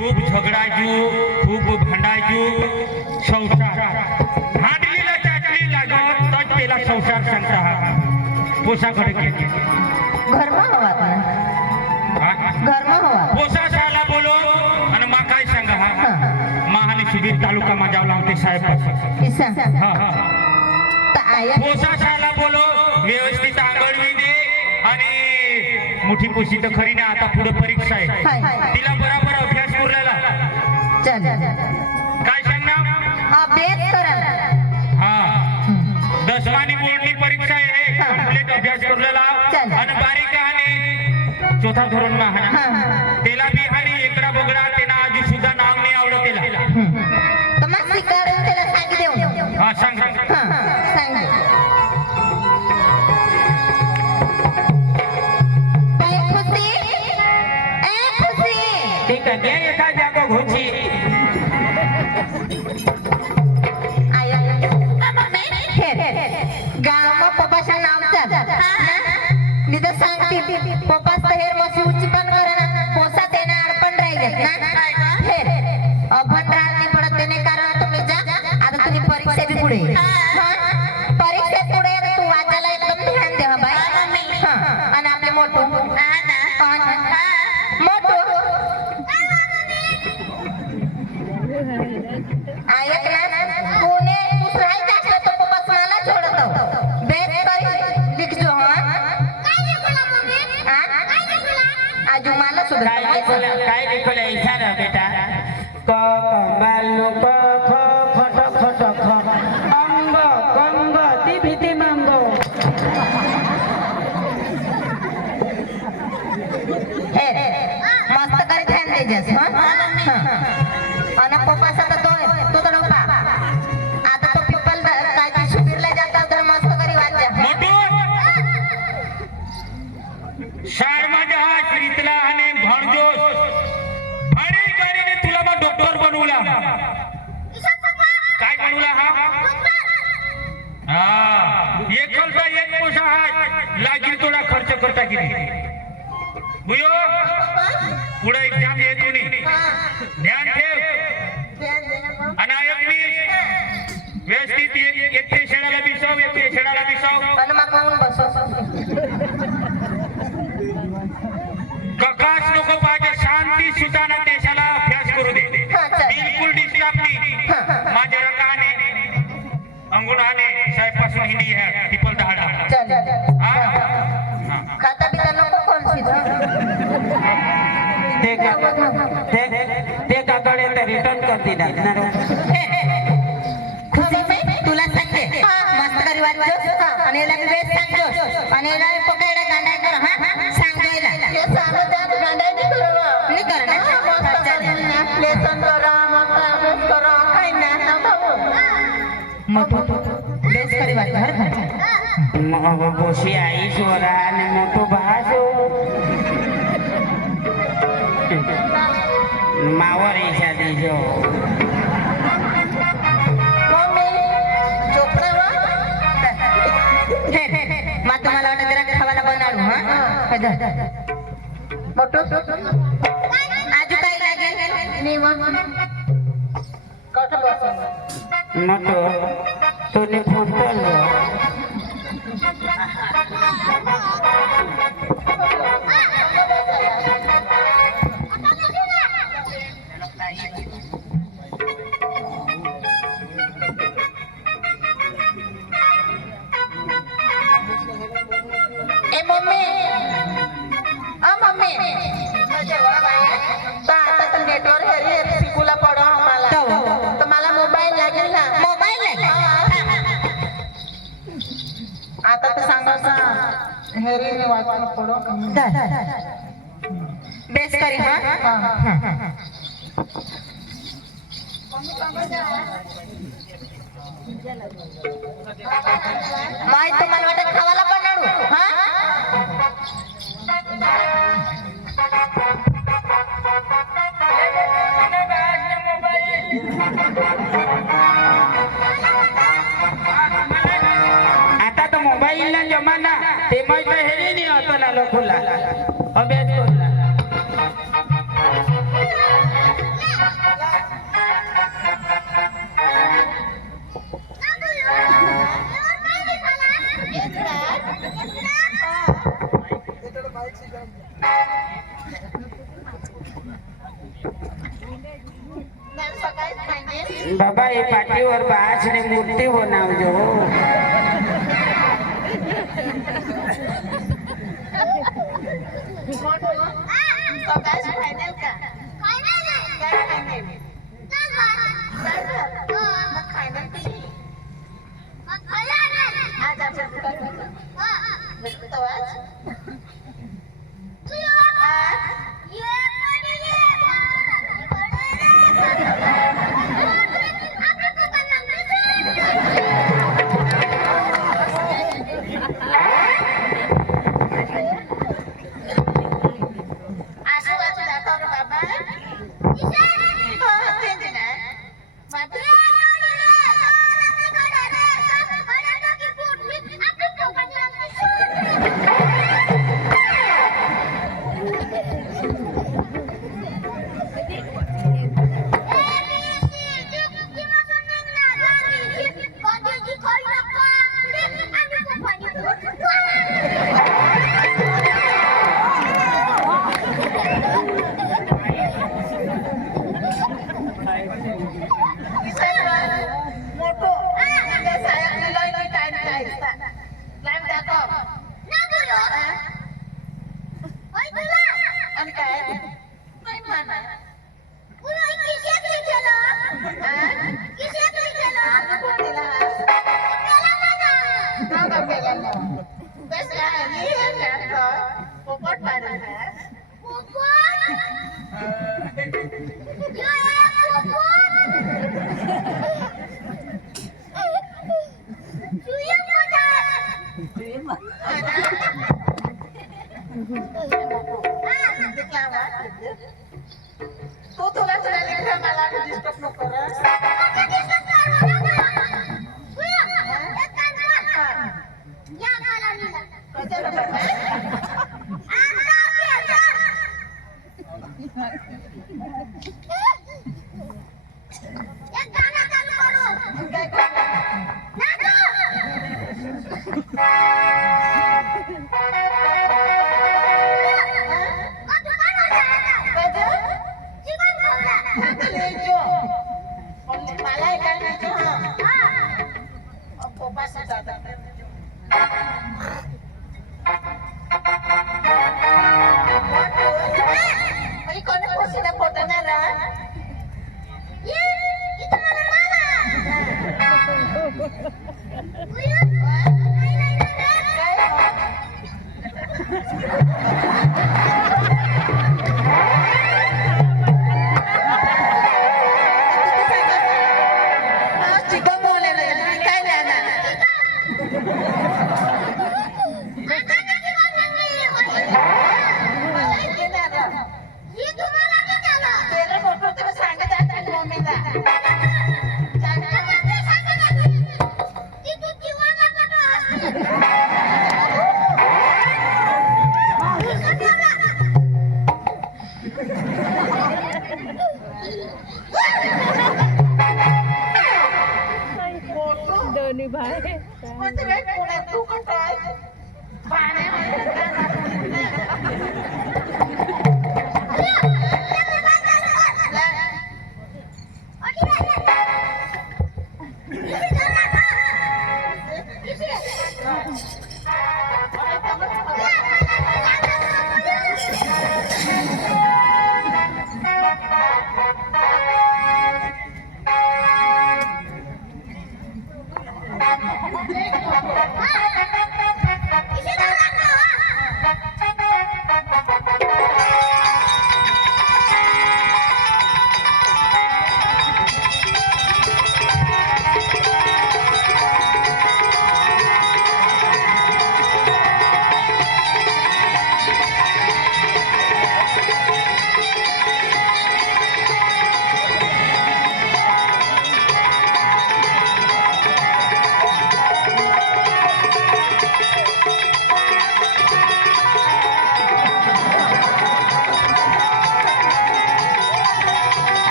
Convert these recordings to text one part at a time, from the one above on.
खूप झगडायचो, खूप भांडायचो. संसार हाडलीला चाटली लागत तर त्याला संसार सांगता हा पोसाकडे गेले घरमा हवा घरमा हवा पोसा शाला बोलो आणि मा काय सांगा हा महाने शिबिर तालुका मा जावला होते साहेब इसा हा हा पोसा शाला बोलो व्यवस्थित आंगळवी दे आणि मोठी पोशी तर खरी ना आता पुढे परीक्षा आहे तिला बरोबर अभ्यास करलेला चल काय सांगणार अभ्यास करा हा दसमानी बोर्डनी परीक्षा आहे कंप्लीट अभ्यास करलेला आणि बारीक आणि चौथा धोरण मा हा त्याला बी आणि एकड़ा बगडा तेना आजी सुद्धा नाव नाही आवडत त्याला तर मग शिकारून त्याला सांग देऊ हा सांग सांग ठीक आहे दे एका जागा घोची गाव पप्पाचं नाव चाल मी तर सांगते पप्पाच तर हेर मशी उच्ची पण करे ना पोसा तेने अडपण राहिले ना हेर अभण राहणे पडत तेने कारण तुम्ही जा आता तुम्ही परीक्षा बी पुढे परीक्षा पुढे तू वाचायला एकदम ध्यान दे बाई हा आणि आपले मोठो मोठो ऐक ना पुणे दुसराही असलं तर पप्पाच मला जोडतो बेस करी लिखजो आजू मला सुद्धा काय लिखले इशारा बेटा क बालू क ख खट खट ख अंग कंग ती भीती मंग हे मस्त करी ध्यान देजस आणि पप्पाचा तर तो तर रोपा आता तो पिपल काय की शिबिरला जाता तर मस्त करी वाचा मोठू शाळमा जहा श्रीतला आणि भणजोस भणी गाडीने तुला मग डॉक्टर बनवला काय बनवला हा एकलता एक पोसा हात लागील थोडा खर्च करता की नाही बुयो पुढे एक्झाम येतो नाही ध्यान ठेव आणि व्यवस्थित एकटे शेडाला बिसाव एकटे शेडाला बिसाव आणि मग म्हणून बसव ककाश नको पाहिजे शांती सुताना देशाला अभ्यास करू दे बिलकुल डिस्टर्ब नाही माझ्या रकाने अंगुणाने साहेबपासून हिंदी आहे टिपल दहाडा खाता बिता नको कोण ते काकडे रिटर्न करते खुशी तुला सांगते मस्त करी वाचो आणि याला वेळ सांगतो आणि याला पकडायला गांडाय कर हा सांगतो याला हे सांगतो त्या गांडाय नाही कर ना लेसन करा मस्त अभ्यास करा काय ना मोठो बेस करी वाचो हर बोशी आई सोरा आणि मोठो भासो मावर ईशा देशो मा तुम्हाला वाटत जरा खावाला बनवू हा मोठो आजू काय लागेल मोठो तुने फोन केलो मम्मी आता तर नेटवर्क हेरी शिकूला पडो आम्हाला तर मला मोबाईल लागेल ना मोबाईल आता तर सांगायचं हेरी मी वाचून पडो बेस करी हा माय तुम्हाला वाटत खावाला बनवू हा आता तो मोबाइल ना जमाना ते मैं तो हेरी नहीं आता ना लोखुला अभ्यास करला बाबा ये पाटीवर बास ने मूर्ति बनावजो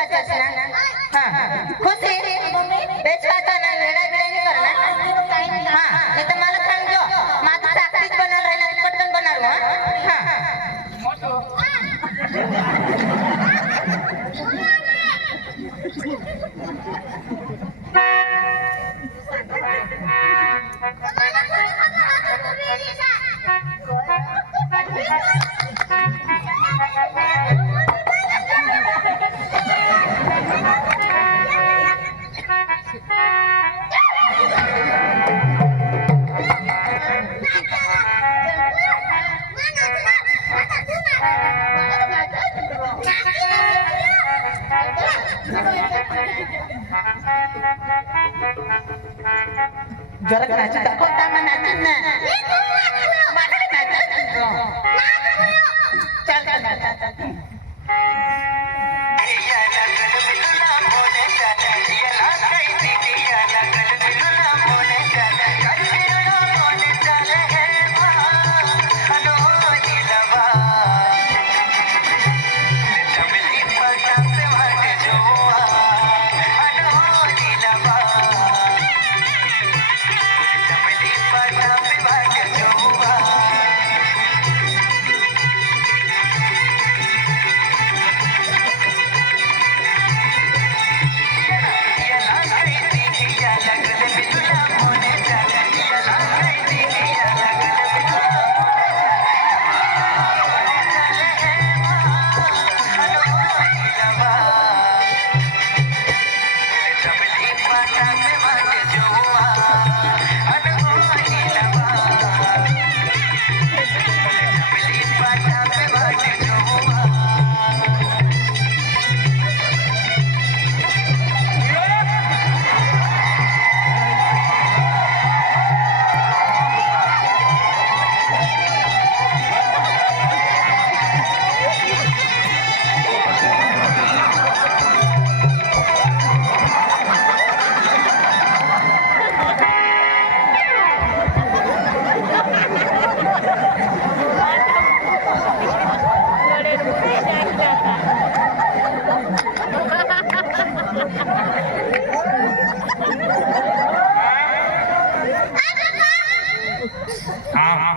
वाचास ना हा खुश आहे बेस वाचा ना वेळा वेळाने कर ना हा नाही तर मला सांगतो माझं साखरीच बनवलं राहिला पटकन बनवलं हा जरा नाचत दाखवता मग नाचत ना मला नाचत चल चल चल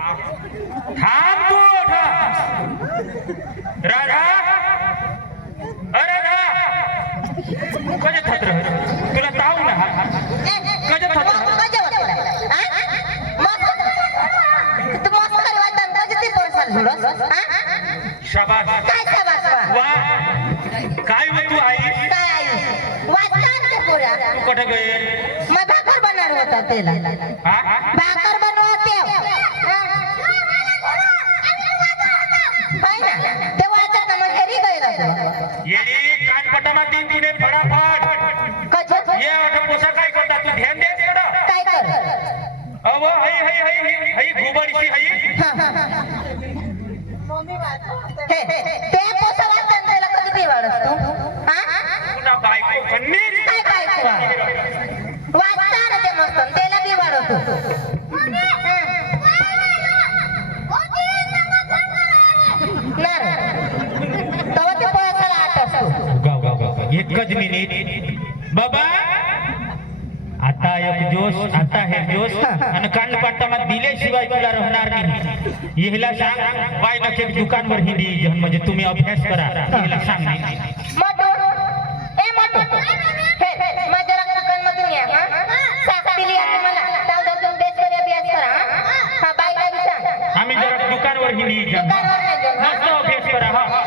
थांब तू राधा राधा कजे छत्र तुला ताव ना कजे छत्र शाबास वा काय व तू आई कुठे गए मग भाकर बनवणार होता त्याला भाकर बनवते ते वाचत ना मग घरी गए येणे कानपटाला तीन तिने फटाफट ये आता पोसा काय करता तू ध्यान दे थोडं काय कर अव हई घुबडशी हई ते पोसा वाचन त्याला कधी बिवाडस तू पुन्हा बायको कन्नीर काय बायको वाचता ना ते मस्त त्याला बिवाडतो एकच मिनिट बाबा आता एक जोश आता हे जोश आणि कानपाटाला दिल्याशिवाय तुला राहणार नाही याला सांग बायनाच्या दुकानवर हिंदी जन म्हणजे तुम्ही अभ्यास करा याला सांग मटू ए मटू हे माझ्या दुकानमधून या साक्षीली या तुम्हाला तावदा तुम्ही बेस कर अभ्यास करा हा बायला विचार आम्ही जरा दुकानवर हिंदी जन मस्त अभ्यास करा हा